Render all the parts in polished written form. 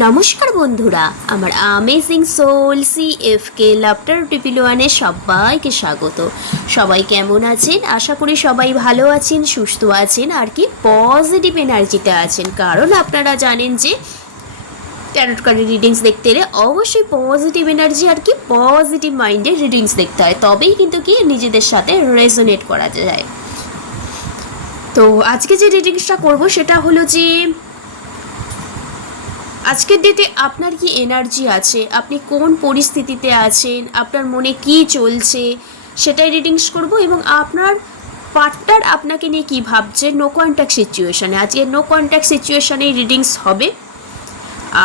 নমস্কার বন্ধুরা, আমার amazing soul CFK laughter triple ওয়ানে সবাইকে স্বাগত। সবাই কেমন আছেন? আশা করি সবাই ভালো আছেন, সুস্থ আছেন আর কি পজিটিভ এনার্জিতে আছেন। কারণ আপনারা জানেন যে ট্যারট কার্ডের রিডিংস দেখতে এলে অবশ্যই পজিটিভ এনার্জি আর কি পজিটিভ মাইন্ডের রিডিংস দেখতে হয়, তবেই কিন্তু কি নিজেদের সাথে রেজোনেট করা যায়। তো আজকে যে রিডিংসটা করব সেটা হলো যে আজকের ডেটে আপনার কি এনার্জি আছে, আপনি কোন পরিস্থিতিতে আছেন, আপনার মনে কি চলছে সেটাই রিডিংস করব। এবং আপনার পার্টনার আপনাকে নিয়ে কী ভাবছে নো কন্ট্যাক্ট সিচুয়েশানে, আজকে নো কন্ট্যাক্ট সিচুয়েশানেই রিডিংস হবে।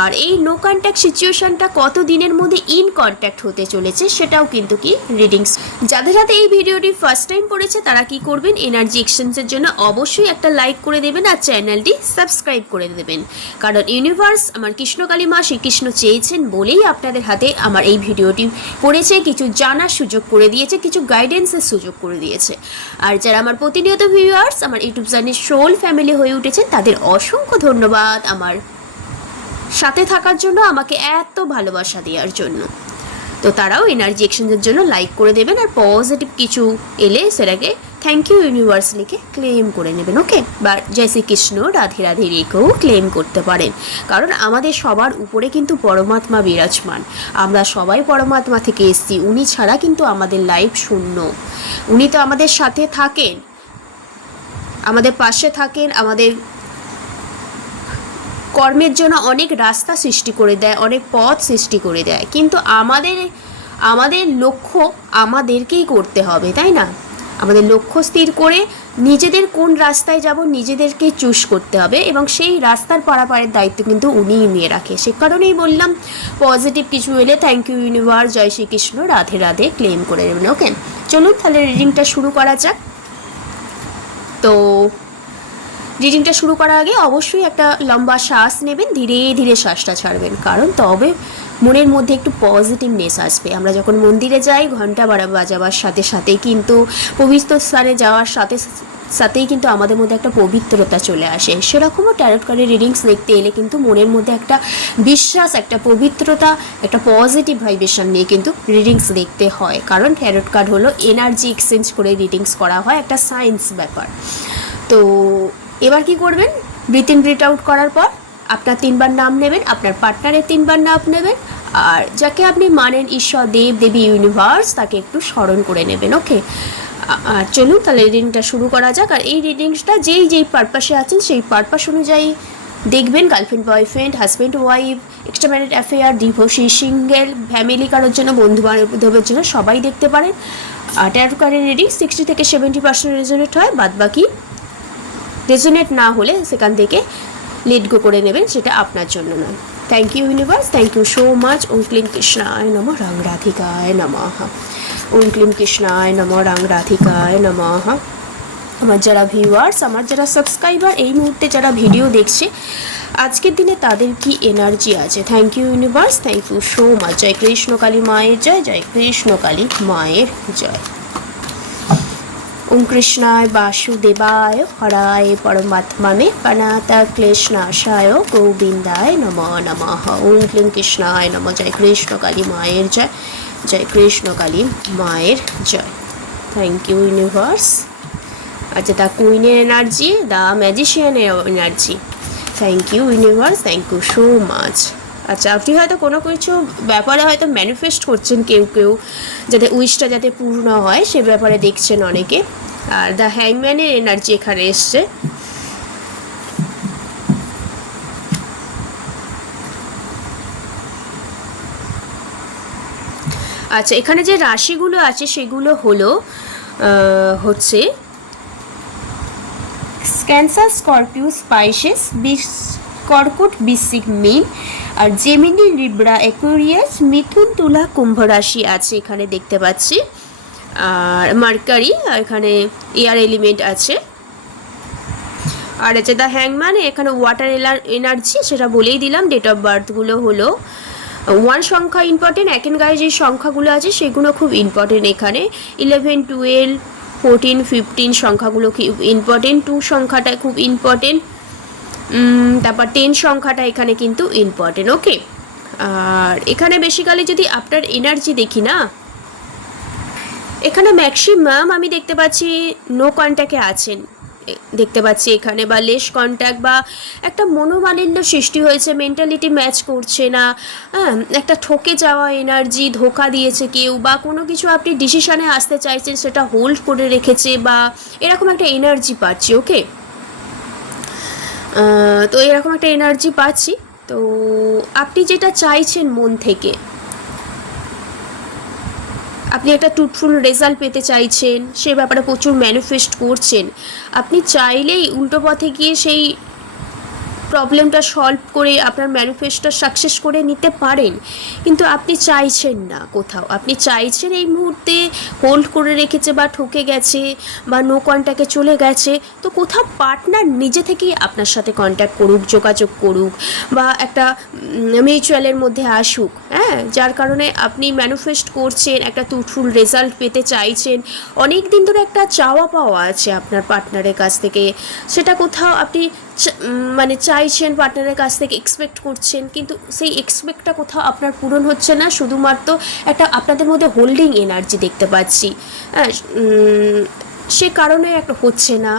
আর এই নো কন্ট্যাক্ট সিচুয়েশানটা কত দিনের মধ্যে ইন কন্ট্যাক্ট হতে চলেছে সেটাও কিন্তু কি রিডিংস। যাদের হাতে এই ভিডিওটি ফার্স্ট টাইম পড়েছে তারা কি করবেন, এনার্জি এক্সচেঞ্জের জন্য অবশ্যই একটা লাইক করে দেবেন আর চ্যানেলটি সাবস্ক্রাইব করে দেবেন। কারণ ইউনিভার্স আমার কৃষ্ণকালী মা শ্রীকৃষ্ণ চেয়েছেন বলেই আপনাদের হাতে আমার এই ভিডিওটি পড়েছে, কিছু জানার সুযোগ করে দিয়েছে, কিছু গাইডেন্সের সুযোগ করে দিয়েছে। আর যারা আমার প্রতিনিয়ত ভিউয়ার্স আমার ইউটিউব চ্যানেল সোল ফ্যামিলি হয়ে উঠেছেন তাদের অসংখ্য ধন্যবাদ আমার সাথে থাকার জন্য, আমাকে এত ভালোবাসা দেওয়ার জন্য। তো তারাও এনার্জি এক্সচেঞ্জের জন্য লাইক করে দেবেন আর পজিটিভ কিছু এলে সেটাকে থ্যাংক ইউ ইউনিভার্স লিখে ক্লেম করে নেবেন। ওকে, বা জয় শ্রীকৃষ্ণ রাধে রাধে রেখেও ক্লেম করতে পারেন। কারণ আমাদের সবার উপরে কিন্তু পরমাত্মা বিরাজমান, আমরা সবাই পরমাত্মা থেকে এসেছি, উনি ছাড়া কিন্তু আমাদের লাইফ শূন্য। উনি তো আমাদের সাথে থাকেন, আমাদের পাশে থাকেন, আমাদের কর্মের জন্য অনেক রাস্তা সৃষ্টি করে দেয়, অনেক পথ সৃষ্টি করে দেয়, কিন্তু আমাদের লক্ষ্য আমাদেরকেই করতে হবে, তাই না? আমাদের লক্ষ্য স্থির করে নিজেদের কোন রাস্তায় যাব নিজেদেরকেই চুজ করতে হবে, এবং সেই রাস্তার পারাপারের দায়িত্ব কিন্তু উনিই নিয়ে রাখে। সে কারণেই বললাম পজিটিভ কিছু এলে থ্যাংক ইউ ইউনিভার্স, জয় শ্রীকৃষ্ণ রাধে রাধে ক্লেম করে নেবেন। ওকে, চলুন তাহলে রিডিংটা শুরু করা যাক। তো রিডিংটা শুরু করার আগে অবশ্যই একটা লম্বা শ্বাস নেবেন, ধীরে ধীরে শ্বাসটা ছাড়বেন, কারণ তবে মনের মধ্যে একটু পজিটিভনেস আসবে। আমরা যখন মন্দিরে যাই ঘন্টা বাজাবার সাথে সাথেই কিন্তু পবিত্র স্থানে যাওয়ার সাথেই কিন্তু আমাদের মধ্যে একটা পবিত্রতা চলে আসে। সেরকমও ট্যারট কার্ডের রিডিংস দেখতে এলে কিন্তু মনের মধ্যে একটা বিশ্বাস, একটা পবিত্রতা, একটা পজিটিভ ভাইব্রেশন নিয়ে কিন্তু রিডিংস দেখতে হয়। কারণ ট্যারট কার্ড হলো এনার্জি এক্সচেঞ্জ করে রিডিংস করা হয়, একটা সায়েন্স ব্যাপার। তো এবার কি করবেন, ব্রিথ ইন ব্রিথ আউট করার পর আপনার 3বার নাম নেবেন, আপনার পার্টনারের 3বার নাম নেবেন, আর যাকে আপনি মানেন ঈশ্বর, দেব দেবী, ইউনিভার্স, তাকে একটু স্মরণ করে নেবেন। ওকে, আর চলুন তাহলে রিডিংটা শুরু করা যাক। আর এই রিডিংসটা যেই পারপাসে আছেন সেই পারপাস অনুযায়ী দেখবেন। Girlfriend boyfriend, husband wife, extra married affair, divorcee, single, family কারোর জন্য, বন্ধু বান্ধবের জন্য সবাই দেখতে পারেন। আর ট্যারট কার্ডের রিডিং 60 থেকে 70% রেজোনেট হয়, বাদবাকি রেজোনেট না হলে সেখান থেকে লেট গো করে নেবেন, সেটা আপনার জন্য নয়। Thank you universe, thank you so much. ওম ক্লিম কৃষ্ণায় নমঃ, রাং রাধিকায় নমঃ। ওম ক্লিম কৃষ্ণায় নমঃ, রাং রাধিকায় নমঃ। আমার যারা ভিউয়ার্স, আমার যারা সাবস্ক্রাইবার, এই মুহূর্তে যারা ভিডিও দেখছে আজকের দিনে তাদের কি এনার্জি আছে, thank you universe, thank you so much. জয় কৃষ্ণকালী মায়ের জয়, জয় কৃষ্ণকালী মায়ের জয়। ওম কৃষ্ণায় বাসুদেবায় হরায় পরমাত্মনে প্রণাতা ক্লেশনাশায় গোবিন্দায় নমঃ নমঃ। ওম ক্লীম কৃষ্ণায় নমঃ, জয় কৃষ্ণকালী মায়ের জয়, জয় কৃষ্ণকালী মায়ের জয়। Thank you universe. আচ্ছা, দ্য কুইনের এনার্জি, দ্য ম্যাজিশিয়ানের energy, thank you universe, thank you so much. আচ্ছা, আপনি হয়তো কোনো কিছু ব্যাপারে হয়তো ম্যানিফেস্ট করছেন, কেউ যাতে উইশটা যাতে পূর্ণ হয় সে ব্যাপারে দেখছেন অনেকে। আর দ্য হ্যাংম্যানের এনার্জি এখানে এসছে। আচ্ছা, এখানে যে রাশিগুলো আছে সেগুলো হচ্ছে ক্যান্সার, স্করপিও, স্পাইসেস, কর্কট, বৃশ্চিক, মীন, আর জেমিনি, লিব্রা, অ্যাকুয়ারিয়াস, মিথুন, তুলা, কুম্ভ রাশি আছে এখানে দেখতে পাচ্ছি। আর মার্কারি, এখানে এয়ার এলিমেন্ট আছে। আর আছে দ্য হ্যাংম্যান, এখানে ওয়াটার এনার্জি, সেটা বলেই দিলাম। ডেট অফ বার্থগুলো হলো 1 সংখ্যা ইম্পর্টেন্ট, একের গায়ে যে সংখ্যাগুলো আছে সেগুলো খুব ইম্পর্টেন্ট। এখানে 11, 12, 14, 15 সংখ্যাগুলো খুব ইম্পর্টেন্ট। 2 সংখ্যাটা খুব ইম্পর্টেন্ট। তারপর 10 সংখ্যাটা এখানে কিন্তু ইম্পর্টেন্ট। ওকে, আর এখানে বেসিক্যালি যদি আপনার এনার্জি দেখি না, এখানে ম্যাক্সিমাম আমি দেখতে পাচ্ছি নো কন্ট্যাক্টে আছেন দেখতে পাচ্ছি এখানে, বা লেস কন্ট্যাক্ট, বা একটা মনোমালিন্য সৃষ্টি হয়েছে, মেন্টালিটি ম্যাচ করছে না, হ্যাঁ, একটা ঠকে যাওয়া এনার্জি, ধোকা দিয়েছে কেউ, বা কোনো কিছু আপনি ডিসিশানে আসতে চাইছেন সেটা হোল্ড করে রেখেছে, বা এরকম একটা এনার্জি পাচ্ছি। ওকে, তো এরকম একটা এনার্জি পাচ্ছি। তো আপনি যেটা চাইছেন মন থেকে, আপনি একটা ট্রুথফুল রেজাল্ট পেতে চাইছেন, সে ব্যাপারে প্রচুর ম্যানিফেস্ট করছেন। আপনি চাইলেই উল্টো পথে গিয়ে সেই প্রবলেমটা সলভ করে আপনার ম্যানিফেস্টটা সাকসেস করে নিতে পারেন, কিন্তু আপনি চাইছেন না। কোথাও আপনি চাইছেন এই মুহূর্তে হোল্ড করে রেখেছে, বা ঠকে গেছে, বা নো কন্ট্যাক্টে চলে গেছে। তো কোথাও পার্টনার নিজে থেকেই আপনার সাথে কন্ট্যাক্ট করুক, যোগাযোগ করুক, বা একটা মিউচুয়ালের মধ্যে আসুক, হ্যাঁ, যার কারণে আপনি ম্যানিফেস্ট করছেন, একটা ট্রুথফুল রেজাল্ট পেতে চাইছেন। অনেক দিন ধরে একটা চাওয়া পাওয়া আছে আপনার পার্টনারের কাছ থেকে, সেটা কোথাও আপনি মানে চাইছেন, পার্টনারের কাছ থেকে এক্সপেক্ট করছেন, কিন্তু সেই এক্সপেক্টটা কোথাও আপনার পূরণ হচ্ছে না। শুধুমাত্র একটা আপনাদের মধ্যে হোল্ডিং এনার্জি দেখতে পাচ্ছি, হ্যাঁ, সে কারণে একটা হচ্ছে না।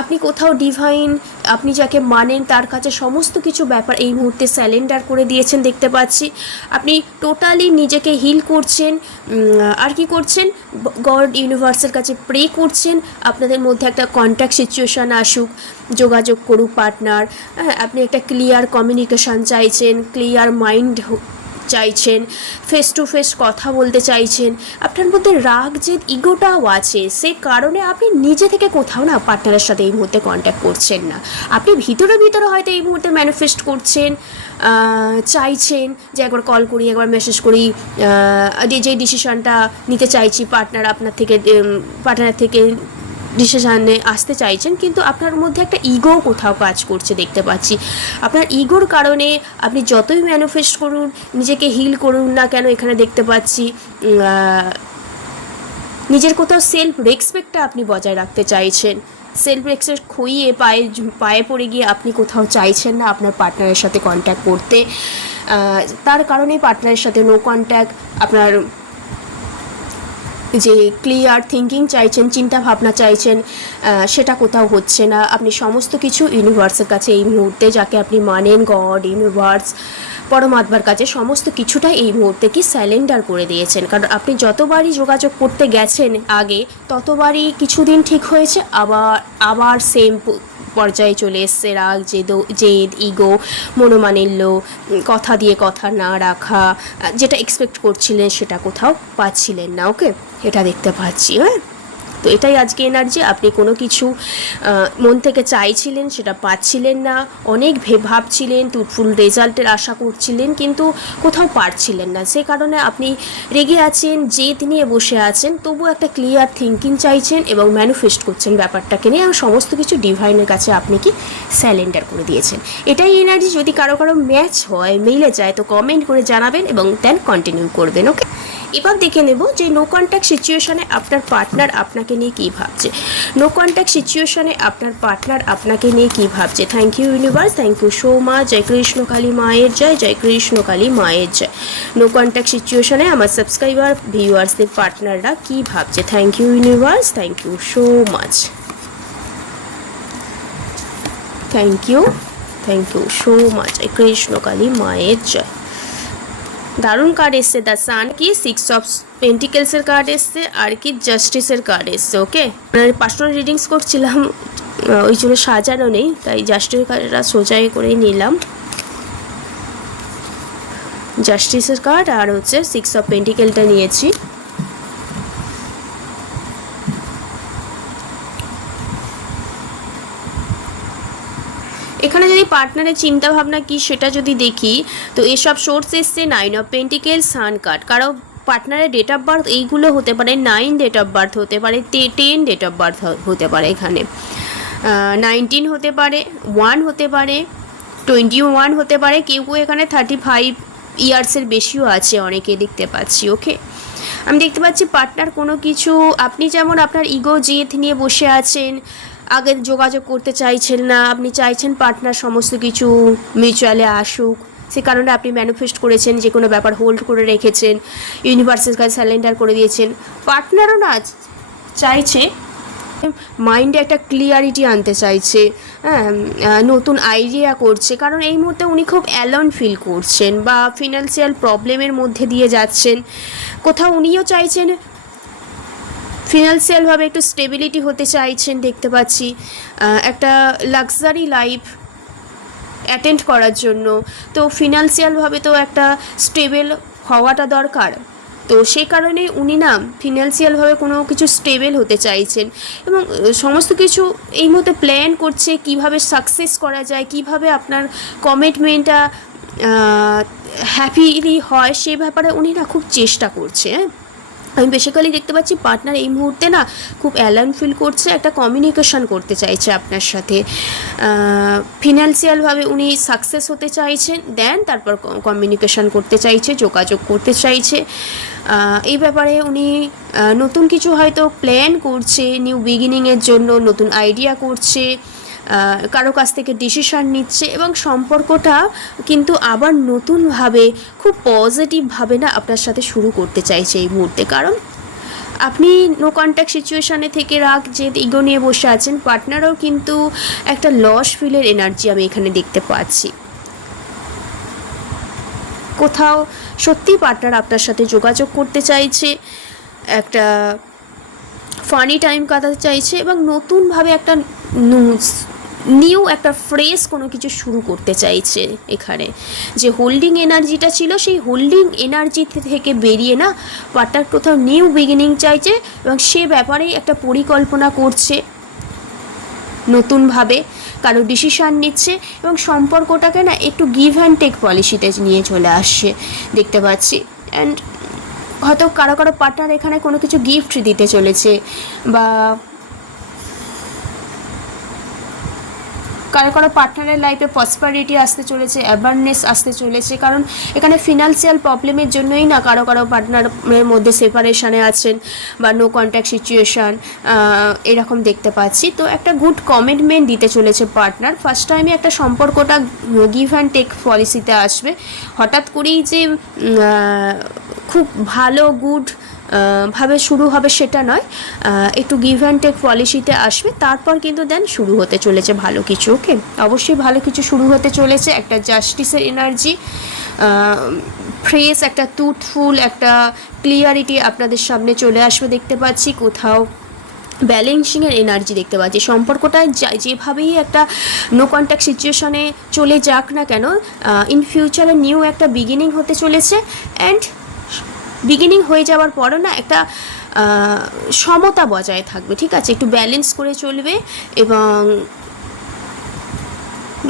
আপনি কোথাও ডিভাইন, আপনি যাকে মানেন তার কাছে সমস্ত কিছু ব্যাপার এই মুহূর্তে স্যালেন্ডার করে দিয়েছেন দেখতে পাচ্ছি। আপনি টোটালি নিজেকে হিল করছেন, আর কি করছেন, গড ইউনিভার্সের কাছে প্রে করছেন আপনাদের মধ্যে একটা কন্ট্যাক্ট সিচুয়েশান আসুক, যোগাযোগ করুক পার্টনার। হ্যাঁ, আপনি একটা ক্লিয়ার কমিউনিকেশান চাইছেন, ক্লিয়ার মাইন্ড চাইছেন, ফেস টু ফেস কথা বলতে চাইছেন। আপনার মধ্যে রাগ, জেদ, ইগোটাও আছে, সে কারণে আপনি নিজে থেকে কোথাও না পার্টনারের সাথে এই মুহূর্তে কন্ট্যাক্ট করছেন না। আপনি ভিতরে ভিতরে হয়তো এই মুহূর্তে ম্যানিফেস্ট করছেন, চাইছেন যে একবার কল করি, একবার মেসেজ করি, যে ডিসিশনটা নিতে চাইছি পার্টনার থেকে ডিসিশানে আসতে চাইছেন, কিন্তু আপনার মধ্যে একটা ইগো কোথাও কাজ করছে দেখতে পাচ্ছি। আপনার ইগোর কারণে আপনি যতই ম্যানিফেস্ট করুন, নিজেকে হিল করুন না কেন, এখানে দেখতে পাচ্ছি নিজের কোথাও সেলফ রেসপেক্টটা আপনি বজায় রাখতে চাইছেন। সেলফ রেসপেক্ট খুইয়ে পায়ে পড়ে গিয়ে আপনি কোথাও চাইছেন না আপনার পার্টনারের সাথে কন্ট্যাক্ট করতে। তার কারণে পার্টনারের সাথে নো কন্ট্যাক্ট, আপনার যে ক্লিয়ার থিঙ্কিং চাইছেন, চিন্তা ভাবনা চাইছেন, সেটা কোথাও হচ্ছে না। আপনি সমস্ত কিছু ইউনিভার্সের কাছে এই মুহূর্তে, যাকে আপনি মানেন, গড, ইউনিভার্স, পরমাত্মার কাছে সমস্ত কিছুটা এই মুহূর্তে কি স্যালেন্ডার করে দিয়েছেন। কারণ আপনি যতবারই যোগাযোগ করতে গেছেন আগে, ততবারই কিছুদিন ঠিক হয়েছে, আবার সেম পর্যায়ে চলে এসছে রাগ, জেদ, ইগো, মনোমালিন্য, কথা দিয়ে কথা না রাখা, যেটা এক্সপেক্ট করছিলেন সেটা কোথাও পাচ্ছিলেন না। ওকে, এটা দেখতে পাচ্ছি। হ্যাঁ, তো এটাই আজকে এনার্জি। আপনি কোনো কিছু মন থেকে চাইছিলেন, সেটা পাচ্ছিলেন না, অনেক ভাবছিলেন, ট্রুথফুল রেজাল্টের আশা করছিলেন, কিন্তু কোথাও পারছিলেন না। সে কারণে আপনি রেগে আছেন, জেদ নিয়ে বসে আছেন, তবু একটা ক্লিয়ার থিঙ্কিং চাইছেন এবং ম্যানিফেস্ট করছেন ব্যাপারটাকে নিয়ে, এবং সমস্ত কিছু ডিভাইনের কাছে আপনি কি স্যালেন্ডার করে দিয়েছেন। এটাই এনার্জি। যদি কারো ম্যাচ হয়, মিলে যায়, তো কমেন্ট করে জানাবেন এবং দেন কন্টিনিউ করবেন। ওকে, এবার দেখে নেব যে নো কন্ট্যাক্ট সিচুয়েশানে আপনার পার্টনার আপনাকে নিয়ে কী ভাবছে। নো কন্ট্যাক্ট সিচুয়েশানে আপনার পার্টনার আপনাকে নিয়ে কী ভাবছে। Thank you universe, thank you so much. জয় কৃষ্ণ কালী মায়ের জয়, জয় কৃষ্ণ কালী মায়ের জয়। নো কন্ট্যাক্ট সিচুয়েশানে আমার সাবস্ক্রাইবার, ভিউয়ার্সদের পার্টনাররা কী ভাবছে। Thank you universe, thank you so much. Thank you so much. জয় কৃষ্ণ কালী মায়ের জয়। দারুণ কার্ড এসছে, দ্য সান, কি 6 অফ পেন্টিকেলসের কার্ড এসছে, আর কি জাস্টিসের কার্ড এসছে। ওকে, পার্সোনাল রিডিংস করছিলাম, ওই জন্য সাজানো নেই, তাই জাস্টিসের কার্ডটা সোজাই করে নিলাম। জাস্টিসের কার্ড আর হচ্ছে 6 অফ পেন্টিকেলটা নিয়েছি। এখানে যদি পার্টনারের চিন্তা ভাবনা কি সেটা যদি দেখি, তো এসব সোর্স এসছে 9 অফ পেন্টিকেল, সান কার্ড। কারো পার্টনারের ডেট অফ বার্থ এইগুলো হতে পারে, 9 ডেট অফ বার্থ হতে পারে, 10 ডেট অফ বার্থ হতে পারে, এখানে 19 হতে পারে, 1 হতে পারে, 21 হতে পারে, কেউ এখানে 35 ইয়ার্সের বেশিও আছে, অনেকে দেখতে পাচ্ছি। ওকে, আমি দেখতে পাচ্ছি পার্টনার কোনো কিছু, আপনি যেমন আপনার ইগো জেদ নিয়ে বসে আছেন, আগে যোগাযোগ করতে চাইছেন না, আপনি চাইছেন পার্টনার সমস্ত কিছু মিউচুয়ালে আসুক, সে কারণে আপনি ম্যানিফেস্ট করেছেন, যে কোনো ব্যাপার হোল্ড করে রেখেছেন, ইউনিভার্সের কাছে স্যালেন্ডার করে দিয়েছেন। পার্টনারও না চাইছে, মাইন্ডে একটা ক্লিয়ারিটি আনতে চাইছে, হ্যাঁ, নতুন আইডিয়া করছে, কারণ এই মুহূর্তে উনি খুব অ্যালোন ফিল করছেন বা ফিনান্সিয়াল প্রবলেমের মধ্যে দিয়ে যাচ্ছেন। কোথাও উনিও চাইছেন ফিনান্সিয়ালভাবে একটু স্টেবিলিটি হতে চাইছেন, দেখতে পাচ্ছি একটা লাক্সারি লাইফ অ্যাটেন্ড করার জন্য। তো ফিনান্সিয়ালভাবে তো একটা স্টেবল হওয়াটা দরকার, তো সেই কারণে উনি না ফিনান্সিয়ালভাবে কোনো কিছু স্টেবল হতে চাইছেন এবং সমস্ত কিছু এই মুহূর্তে প্ল্যান করছে কিভাবে সাকসেস করা যায়, কিভাবে আপনার কমিটমেন্টটা হ্যাপিলি হয়, সে ব্যাপারে উনি না খুব চেষ্টা করছে। আমি বেসিক্যালি দেখতে পাচ্ছি পার্টনার এই মুহূর্তে না খুব অ্যালার্ম ফিল করছে, একটা কমিউনিকেশন করতে চাইছে আপনার সাথে, ফিনান্সিয়ালভাবে উনি সাকসেস হতে চাইছেন, দেন তারপর কমিউনিকেশন করতে চাইছে, যোগাযোগ করতে চাইছে। এই ব্যাপারে উনি নতুন কিছু হয়তো প্ল্যান করছে, নিউ বিগিনিংয়ের জন্য নতুন আইডিয়া করছে, কারো কাছ থেকে ডিসিশন নিচ্ছে এবং সম্পর্কটা কিন্তু আবার নতুনভাবে খুব পজিটিভভাবে না আপনার সাথে শুরু করতে চাইছে এই মুহূর্তে। কারণ আপনি নো কন্ট্যাক্ট সিচুয়েশানে থেকে রাগ জেদ ইগো নিয়ে বসে আছেন, পার্টনারও কিন্তু একটা লস ফিলের এনার্জি আমি এখানে দেখতে পাচ্ছি। কোথাও সত্যিই পার্টনার আপনার সাথে যোগাযোগ করতে চাইছে, একটা ফানি টাইম কাটাতে চাইছে এবং নতুনভাবে একটা নিউ একটা ফ্রেশ কোনো কিছু শুরু করতে চাইছে। এখানে যে হোল্ডিং এনার্জিটা ছিল, সেই হোল্ডিং এনার্জি থেকে বেরিয়ে না পার্টনার কোথাও নিউ বিগিনিং চাইছে এবং সে ব্যাপারেই একটা পরিকল্পনা করছে, নতুনভাবে কারো ডিসিশান নিচ্ছে এবং সম্পর্কটাকে না একটু গিভ অ্যান্ড টেক পলিসিতে নিয়ে চলে আসছে দেখতে পাচ্ছি। অ্যান্ড হয়তো কারো কারো পার্টনার এখানে কোনো কিছু গিফট দিতে চলেছে বা কারো কারো পার্টনারের লাইফে প্রসপারিটি আসতে চলেছে, অ্যাবান্ডেন্স আসতে চলেছে, কারণ এখানে ফিনান্সিয়াল প্রবলেমের জন্যই না কারো কারো পার্টনারের মধ্যে সেপারেশনে আছেন বা নো কন্ট্যাক্ট সিচুয়েশান এরকম দেখতে পাচ্ছি। তো একটা গুড কমিটমেন্ট দিতে চলেছে পার্টনার, ফার্স্ট টাইমে একটা সম্পর্কটা গিভ অ্যান্ড টেক পলিসিতে আসবে। হঠাৎ করেই যে খুব ভালো গুড ভাবে শুরু হবে সেটা নয়, একটু গিভ অ্যান্ড টেক পলিসিতে আসবে, তারপর কিন্তু দেন শুরু হতে চলেছে ভালো কিছু। ওকে, অবশ্যই ভালো কিছু শুরু হতে চলেছে, একটা জাস্টিসের এনার্জি, ফ্রেশ একটা ট্রুথফুল একটা ক্লিয়ারিটি আপনাদের সামনে চলে আসবে দেখতে পাচ্ছি। কোথাও ব্যালেন্সিংয়ের এনার্জি দেখতে পাচ্ছি, সম্পর্কটা যেভাবেই একটা নো কন্ট্যাক্ট সিচুয়েশনে চলে যাক না কেন, ইন ফিউচারে নিউ একটা বিগিনিং হতে চলেছে। অ্যান্ড বিগিনিং হয়ে যাওয়ার পরও না একটা সমতা বজায় থাকবে, ঠিক আছে, একটু ব্যালেন্স করে চলবে এবং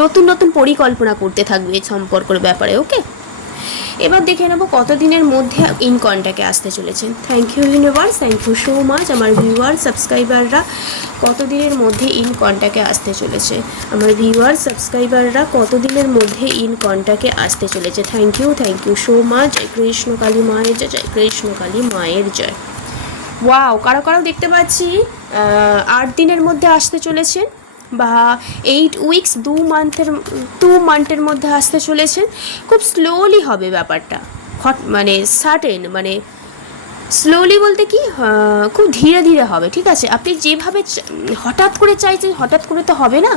নতুন নতুন পরিকল্পনা করতে থাকবে সম্পর্কের ব্যাপারে। ওকে, এবার দেখে নেব কতদিনের মধ্যে ইন কন্ট্যাক্টে আসতে চলেছেন। Thank you universe, thank you so much. আমার ভিউয়ার সাবস্ক্রাইবাররা কতদিনের মধ্যে ইন কন্ট্যাক্টে আসতে চলেছে, আমার ভিউয়ার সাবস্ক্রাইবাররা কতদিনের মধ্যে ইন কন্ট্যাক্টে আসতে চলেছে। Thank you so much. জয় কৃষ্ণ কালী মায়ের জয়, জয় কৃষ্ণ কালী মায়ের জয়। ওয়াও, কারো কারো দেখতে পাচ্ছি 8 দিনের মধ্যে আসতে চলেছেন বা 8 উইকস 2 মান্থের মধ্যে আসতে চলেছেন। খুব স্লোলি হবে ব্যাপারটা, মানে সার্টেন, মানে স্লোলি বলতে কি খুব ধীরে ধীরে হবে, ঠিক আছে। আপনি যেভাবে হঠাৎ করে চাইছেন, হঠাৎ করে তো হবে না,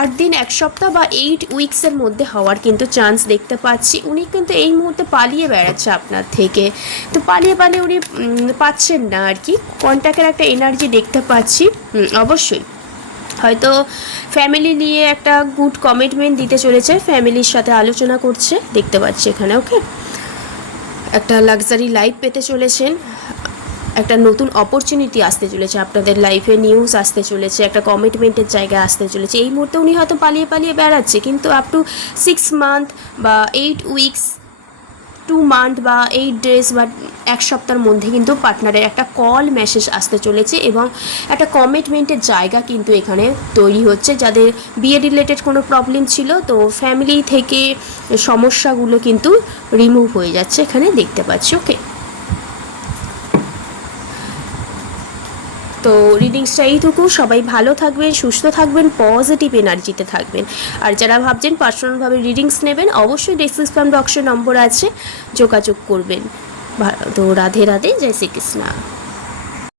8 দিন 1 সপ্তাহ বা 8 উইকসের মধ্যে হওয়ার কিন্তু চান্স দেখতে পাচ্ছি। উনি কিন্তু এই মুহূর্তে পালিয়ে বেড়াচ্ছে আপনার থেকে, তো পালিয়ে উনি পাচ্ছেন না আর কি, কন্ট্যাক্টের একটা এনার্জি দেখতে পাচ্ছি। অবশ্যই হয়তো ফ্যামিলি নিয়ে একটা গুড কমিটমেন্ট দিতে চলেছে, ফ্যামিলির সাথে আলোচনা করছে দেখতে পাচ্ছি এখানে। ওকে, একটা লাক্সারি লাইফ পেতে চলেছেন, একটা নতুন অপরচুনিটি আসতে চলেছে আপনাদের লাইফে, নিউজ আসতে চলেছে, একটা কমিটমেন্টের জায়গায় আসতে চলেছে। এই মুহূর্তে উনি হয়তো পালিয়ে বেড়াচ্ছে, কিন্তু আপ টু 6 মান্থ বা 8 উইকস, 2 মান্থ বা 8 ডেজ বা 1 সপ্তাহের মধ্যে কিন্তু পার্টনারের একটা কল মেসেজ আসতে চলেছে এবং একটা কমিটমেন্টের জায়গা কিন্তু এখানে তৈরি হচ্ছে। যাদের বিয়ে রিলেটেড কোনো প্রবলেম ছিল, তো ফ্যামিলি থেকে সমস্যাগুলো কিন্তু রিমুভ হয়ে যাচ্ছে এখানে দেখতে পাচ্ছি। ওকে, তো তো রিডিংসটা এইটুকু। সবাই ভালো থাকবেন, সুস্থ থাকবেন, পজিটিভ এনার্জিতে থাকবেন। আর যারা ভাবছেন পার্সোনালভাবে রিডিংস নেবেন, অবশ্যই ডেসক্রিপশন বক্সে নম্বর আছে, যোগাযোগ করবেন। তো রাধে রাধে, জয় শ্রীকৃষ্ণ।